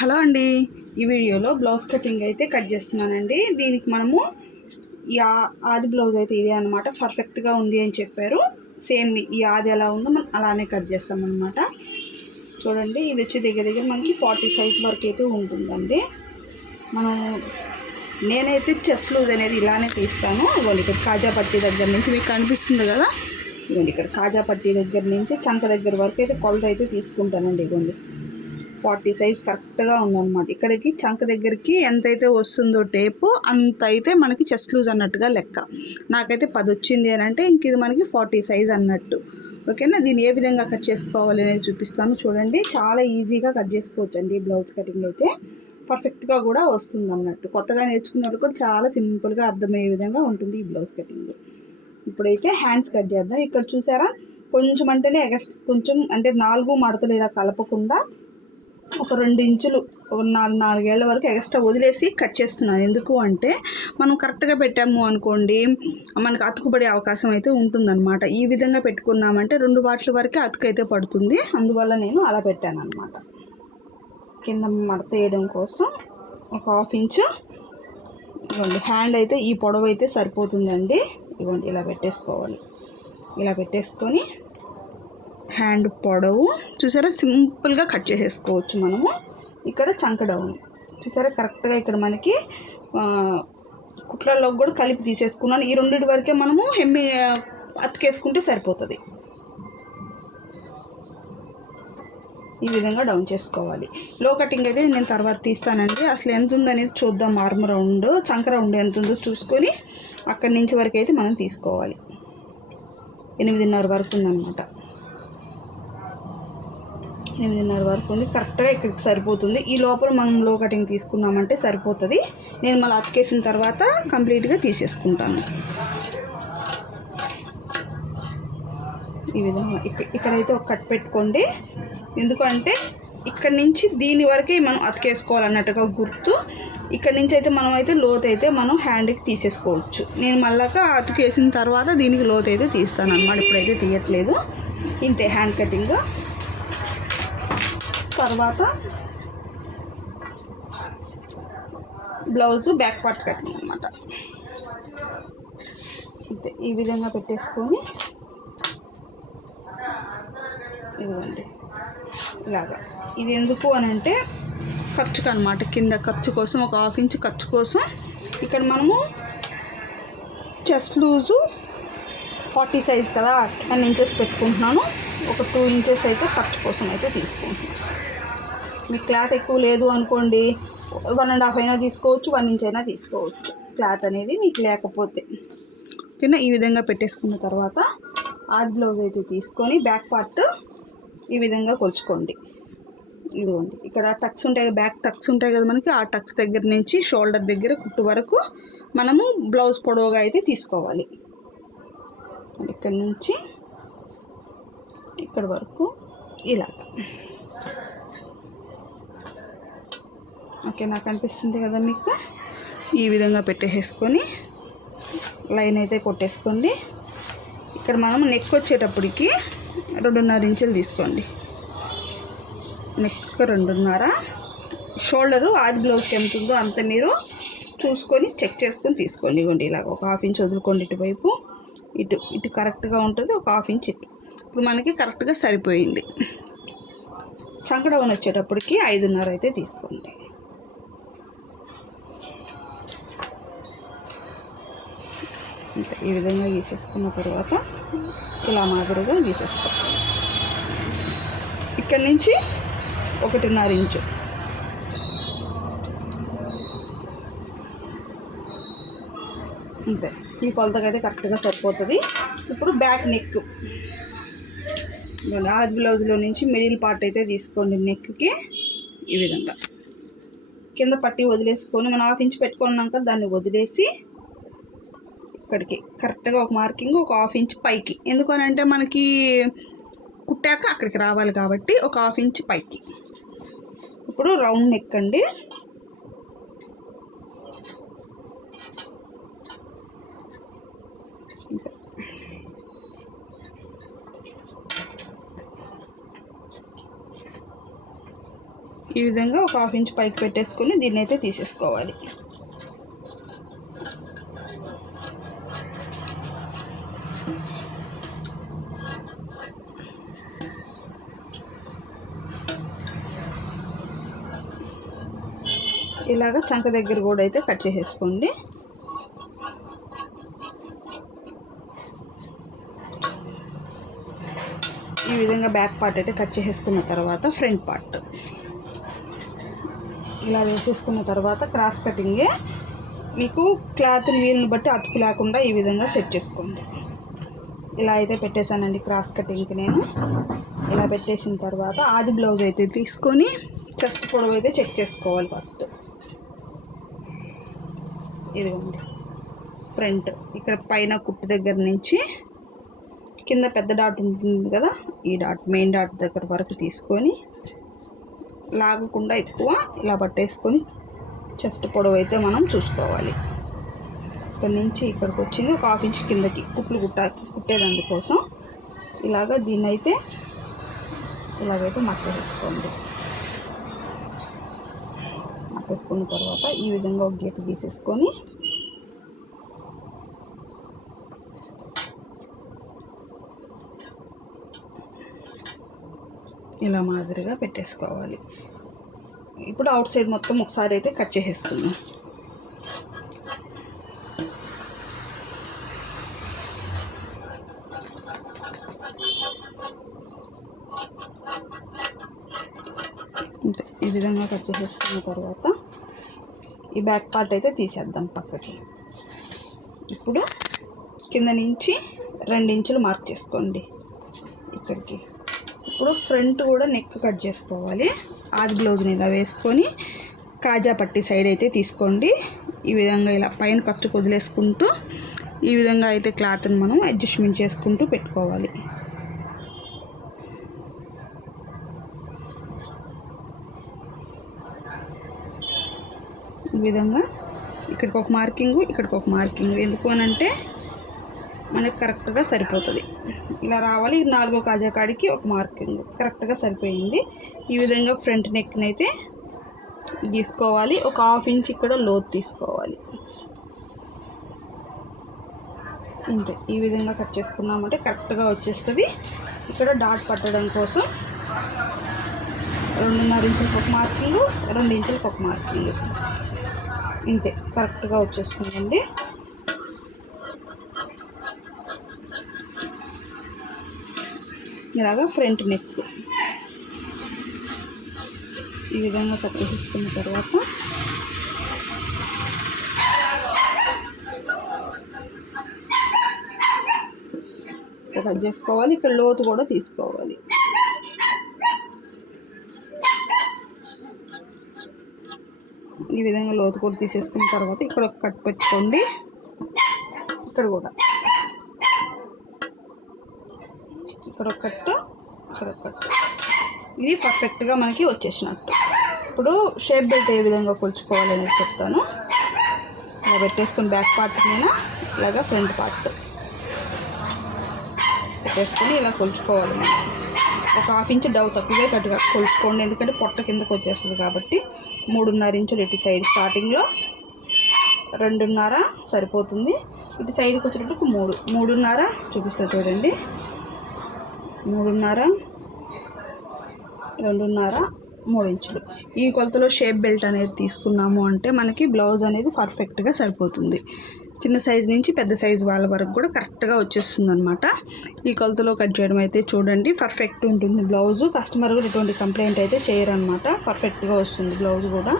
Hello అండి. ఈ వీడియోలో బ్లౌజ్ కటింగ్ అయితే కట్ చేస్తున్నానండి. దీనికి మనము ఈ ఆది బ్లౌజ్ అయితే ఇదే అనమాట పర్ఫెక్ట్గా ఉంది అని చెప్పారు. సేమ్ ఈ ఆది ఎలా ఉందో మనం అలానే కట్ చేస్తామన్నమాట. చూడండి ఇది వచ్చి దగ్గర దగ్గర మనకి ఫార్టీ సైజ్ వరకు అయితే ఉంటుందండి. మనం నేనైతే చెస్ట్ లూజ్ అనేది ఇలానే తీస్తాను. ఇవ్వండి ఇక్కడ కాజా పట్టి దగ్గర నుంచి మీకు కనిపిస్తుంది కదా? ఇవ్వండి ఇక్కడ కాజా పట్టి దగ్గర నుంచి చంక దగ్గర వరకు అయితే కొలత అయితే తీసుకుంటానండి. ఇవ్వండి. ఫార్టీ సైజ్ కరెక్ట్గా ఉందన్నమాట. ఇక్కడికి చంక దగ్గరికి ఎంతైతే వస్తుందో టేపు అంత అయితే మనకి చెస్ట్ లూజ్ అన్నట్టుగా లెక్క. నాకైతే పది వచ్చింది అని అంటే ఇంక ఇది మనకి ఫార్టీ సైజ్ అన్నట్టు. ఓకేనా? దీన్ని ఏ విధంగా కట్ చేసుకోవాలి అనేది చూపిస్తాను. చూడండి చాలా ఈజీగా కట్ చేసుకోవచ్చు అండి ఈ బ్లౌజ్ కటింగ్ అయితే. పర్ఫెక్ట్గా కూడా వస్తుంది అన్నట్టు. కొత్తగా నేర్చుకున్న కూడా చాలా సింపుల్గా అర్థమయ్యే విధంగా ఉంటుంది ఈ బ్లౌజ్ కటింగ్. ఇప్పుడైతే హ్యాండ్స్ కట్ చేద్దాం. ఇక్కడ చూసారా? కొంచెం అంటేనే ఎగస్ట్ కొంచెం అంటే నాలుగు మడతలు ఇలా కలపకుండా ఒక రెండు ఇంచులు ఒక నాలుగు నాలుగేళ్ళ వరకు ఎక్స్ట్రా వదిలేసి కట్ చేస్తున్నాను ఎందుకు అంటే మనం కరెక్ట్గా పెట్టాము అనుకోండి మనకు అతుకుపడే అవకాశం అయితే ఉంటుందన్నమాట. ఈ విధంగా పెట్టుకున్నామంటే రెండు వాట్ల వరకే అతుకైతే పడుతుంది. అందువల్ల నేను అలా పెట్టాను అనమాట కింద మడత వేయడం కోసం ఒక హాఫ్ ఇంచు. ఇవ్వండి హ్యాండ్ అయితే ఈ పొడవు అయితే సరిపోతుందండి. ఇవ్వండి ఇలా పెట్టేసుకోవాలి. ఇలా పెట్టేసుకొని హ్యాండ్ పొడవు. చూసారా? సింపుల్గా కట్ చేసేసుకోవచ్చు మనము. ఇక్కడ చంక డౌన్ చూసారా? కరెక్ట్గా ఇక్కడ మనకి కుట్లలోకి కూడా కలిపి తీసేసుకున్నాను. ఈ రెండింటి వరకే మనము హెమ్మి అతికేసుకుంటే సరిపోతుంది. ఈ విధంగా డౌన్ చేసుకోవాలి. లో కటింగ్ అయితే నేను తర్వాత తీస్తానండి. అసలు ఎంత ఉందనేది చూద్దాం. ఆర్మ్ రౌండ్ చంక రౌండ్ ఎంత ఉందో చూసుకొని అక్కడి నుంచి వరకు అయితే మనం తీసుకోవాలి. ఎనిమిదిన్నర వరకు ఉందన్నమాట. ఎనిమిదిన్నర వరకు ఉంది. కరెక్ట్గా ఇక్కడికి సరిపోతుంది. ఈ లోపల మనం లో కటింగ్ తీసుకున్నామంటే సరిపోతుంది. నేను మళ్ళీ అతికేసిన తర్వాత కంప్లీట్గా తీసేసుకుంటాను. ఈ విధంగా ఇక్కడ ఇక్కడైతే ఒక కట్ పెట్టుకోండి. ఎందుకంటే ఇక్కడ నుంచి దీని వరకే మనం అతికేసుకోవాలన్నట్టుగా గుర్తు. ఇక్కడ నుంచి అయితే మనం అయితే లోతు అయితే మనం హ్యాండ్కి తీసేసుకోవచ్చు. నేను మళ్ళాక అతికేసిన తర్వాత దీనికి లోతు అయితే తీస్తాను అనమాట ఇప్పుడైతే తీయట్లేదు. ఇంతే హ్యాండ్ కటింగ్. తర్వాత బ్లౌజ్ బ్యాక్ పార్ట్ కట్టింగ్ అనమాట అంతే ఈ విధంగా పెట్టేసుకొని ఇదిగోండి. ఇలాగా. ఇది ఎందుకు అని అంటే ఖర్చుకు అనమాట కింద ఖర్చు కోసం ఒక హాఫ్ ఇంచ్ ఖర్చు కోసం ఇక్కడ మనము చెస్ట్ లూజు ఫార్టీ సైజ్ కదా టెన్ ఇంచెస్ పెట్టుకుంటున్నాను. ఒక టూ ఇంచెస్ అయితే ఖర్చు కోసం అయితే తీసుకుంటున్నాను. మీకు క్లాత్ ఎక్కువ లేదు అనుకోండి వన్ అండ్ హాఫ్ అయినా తీసుకోవచ్చు వన్ ఇంచ్ అయినా తీసుకోవచ్చు. క్లాత్ అనేది మీకు లేకపోతే. ఓకేనా? ఈ విధంగా పెట్టేసుకున్న తర్వాత ఆది బ్లౌజ్ అయితే తీసుకొని బ్యాక్ పార్ట్ ఈ విధంగా కొలుచుకోండి. ఇదిగోండి. ఇక్కడ టక్స్ ఉంటాయి కదా, బ్యాక్ టక్స్ ఉంటాయి కదా మనకి ఆ టక్స్ దగ్గర నుంచి షోల్డర్ దగ్గర కుట్టు వరకు మనము బ్లౌజ్ పొడవుగా అయితే తీసుకోవాలి. ఇక్కడ నుంచి ఇక్కడ వరకు ఇలాగ. ఓకే నాకు అనిపిస్తుంది కదా మీకు? ఈ విధంగా పెట్టేసుకొని లైన్ అయితే కొట్టేసుకోండి. ఇక్కడ మనం నెక్ వచ్చేటప్పటికి రెండున్నర ఇంచులు తీసుకోండి. నెక్ రెండున్నర. షోల్డరు ఆది బ్లౌజ్కి ఎంత ఉందో అంత మీరు చూసుకొని చెక్ చేసుకొని తీసుకోండి. ఇవ్వండి ఇలాగ ఒక హాఫ్ ఇంచ్ వదులుకోండి ఇటువైపు ఇటు ఇటు కరెక్ట్గా ఉంటుంది ఒక హాఫ్ ఇంచ్ ఇటు. ఇప్పుడు మనకి కరెక్ట్గా సరిపోయింది. చంకడవన్ వచ్చేటప్పటికి ఐదున్నర అయితే తీసుకోండి. అంతే ఈ విధంగా గీసేసుకున్న తర్వాత ఇలా మాదిరిగా గీసేసుకో. ఇక్కడి నుంచి ఒకటిన్నర ఇంచు. అంతే. ఈ కొలతకైతే అయితే కరెక్ట్గా సరిపోతుంది. ఇప్పుడు బ్యాక్ నెక్. ఆది బ్లౌజ్లో నుంచి మిడిల్ పార్ట్ అయితే తీసుకోండి నెక్కి ఈ విధంగా. కింద పట్టి వదిలేసుకొని మనం హాఫ్ ఇంచ్ పెట్టుకున్నాక దాన్ని వదిలేసి ఇక్కడికి. కరెక్ట్గా ఒక మార్కింగ్ ఒక హాఫ్ ఇంచ్ పైకి. ఎందుకనంటే మనకి కుట్టాక అక్కడికి రావాలి కాబట్టి ఒక హాఫ్ ఇంచ్ పైకి. ఇప్పుడు రౌండ్ నెక్ అండి. ఈ విధంగా ఒక హాఫ్ ఇంచ్ పైకి పెట్టేసుకొని దీన్ని అయితే తీసేసుకోవాలి. ఇలాగ చంక దగ్గర కూడా అయితే కట్ చేసేసుకోండి. ఈ విధంగా బ్యాక్ పార్ట్ అయితే కట్ చేసేసుకున్న తర్వాత ఫ్రంట్ పార్ట్. ఇలా వేసేసుకున్న తర్వాత క్రాస్ కటింగే మీకు క్లాత్ నీళ్ళని బట్టి అతుకు లేకుండా ఈ విధంగా సెట్ చేసుకోండి. ఇలా అయితే పెట్టేశానండి క్రాస్ కటింగ్కి నేను. ఇలా పెట్టేసిన తర్వాత ఆది బ్లౌజ్ అయితే తీసుకొని చెస్ట్ పొడవు అయితే చెక్ చేసుకోవాలి ఫస్ట్. ఇదిగోండి. ఫ్రంట్ ఇక్కడ పైన కుట్టు దగ్గర నుంచి కింద పెద్ద డాట్ ఉంటుంది కదా ఈ డాట్ మెయిన్ డాట్ దగ్గర వరకు తీసుకొని లాగకుండా ఎక్కువ ఇలా పట్టేసుకొని చెస్ట్ పొడవు అయితే మనం చూసుకోవాలి. ఇక్కడ నుంచి ఇక్కడికి వచ్చింది ఒక హాఫ్ ఇంచ్ కిందకి కుట్లు కుట్ట కుట్టేదందుకోసం. ఇలాగ దీన్నైతే ఇలాగైతే మక్క వేసుకోండి పెట్టేసుకున్న తర్వాత ఈ విధంగా ఒక గీత తీసేసుకొని ఇలా మాదిరిగా పెట్టేసుకోవాలి. ఇప్పుడు అవుట్ సైడ్ మొత్తం ఒకసారి అయితే కట్ చేసేసుకుందాం. ఈ విధంగా కట్ చేసేసుకున్న తర్వాత ఈ బ్యాక్ పార్ట్ అయితే తీసేద్దాం పక్కకి. ఇప్పుడు కింద నుంచి రెండు ఇంచులు మార్క్ చేసుకోండి ఇక్కడికి. ఇప్పుడు ఫ్రంట్ కూడా నెక్ కట్ చేసుకోవాలి. ఆది బ్లౌజ్ మీద వేసుకొని కాజా పట్టి సైడ్ అయితే తీసుకోండి. ఈ విధంగా ఇలా పైన ఖర్చు వదిలేసుకుంటూ ఈ విధంగా అయితే క్లాత్ని మనం అడ్జస్ట్మెంట్ చేసుకుంటూ పెట్టుకోవాలి. ఈ విధంగా ఇక్కడికి ఒక మార్కింగ్ ఇక్కడికి ఒక మార్కింగ్. ఎందుకు అని అంటే మనకి కరెక్ట్గా సరిపోతుంది. ఇలా రావాలి నాలుగో కాజా కాడికి ఒక మార్కింగ్. కరెక్ట్గా సరిపోయింది. ఈ విధంగా ఫ్రంట్ నెక్ని అయితే తీసుకోవాలి ఒక హాఫ్ ఇంచ్ ఇక్కడ లోతు తీసుకోవాలి. ఇంతే ఈ విధంగా కట్ చేసుకున్నామంటే కరెక్ట్గా వచ్చేస్తుంది. ఇక్కడ డాట్ పట్టడం కోసం రెండున్నర ఇంచులకు ఒక మార్కింగ్ రెండు ఇంచులకు ఒక మార్కింగ్. ఇంతే కరెక్ట్గా వచ్చేస్తుందండి. ఇలాగా ఫ్రంట్ నెక్. ఈ విధంగా కట్ చేసుకున్న తర్వాత కట్ చేసుకోవాలి ఇక్కడ లోతు కూడా తీసుకోవాలి. ఈ విధంగా లోతు కూడా తీసేసుకున్న తర్వాత ఇక్కడ ఒక కట్ పెట్టుకోండి. ఇక్కడ కూడా. ఇక్కడ ఒక కట్టు ఇక్కడ ఒక కట్టు ఇది పర్ఫెక్ట్గా మనకి వచ్చేసినట్టు. ఇప్పుడు షేప్ బెల్ట్ ఏ విధంగా కొలుచుకోవాలనేది చెప్తాను. ఇలా పెట్టేసుకుని బ్యాక్ పార్ట్ మీద ఇలాగా ఫ్రంట్ పార్ట్ పెట్టేసుకొని ఇలా కొలుచుకోవాలి మనం. ఒక హాఫ్ ఇంచ్ డౌ తక్కువే కట్టుగా కొలుచుకోండి. ఎందుకంటే పొట్ట కిందకు వచ్చేస్తుంది కాబట్టి మూడున్నర ఇంచులు ఇటు సైడ్ స్టార్టింగ్లో రెండున్నర సరిపోతుంది. ఇటు సైడ్కి వచ్చేటప్పుడు మూడు. మూడున్నర చూపిస్తా చూడండి. మూడున్నర రెండున్నర మూడు ఇంచులు. ఈ కొలతలో షేప్ బెల్ట్ అనేది తీసుకున్నాము అంటే మనకి బ్లౌజ్ అనేది పర్ఫెక్ట్గా సరిపోతుంది. చిన్న సైజు నుంచి పెద్ద సైజు వాళ్ళ వరకు కూడా కరెక్ట్గా వచ్చేస్తుంది అనమాట ఈ కొలతలో కట్ చేయడం అయితే చూడండి. పర్ఫెక్ట్ ఉంటుంది బ్లౌజు. కస్టమర్ కూడా ఎటువంటి కంప్లైంట్ అయితే చేయరనమాట పర్ఫెక్ట్గా వస్తుంది బ్లౌజ్ కూడా.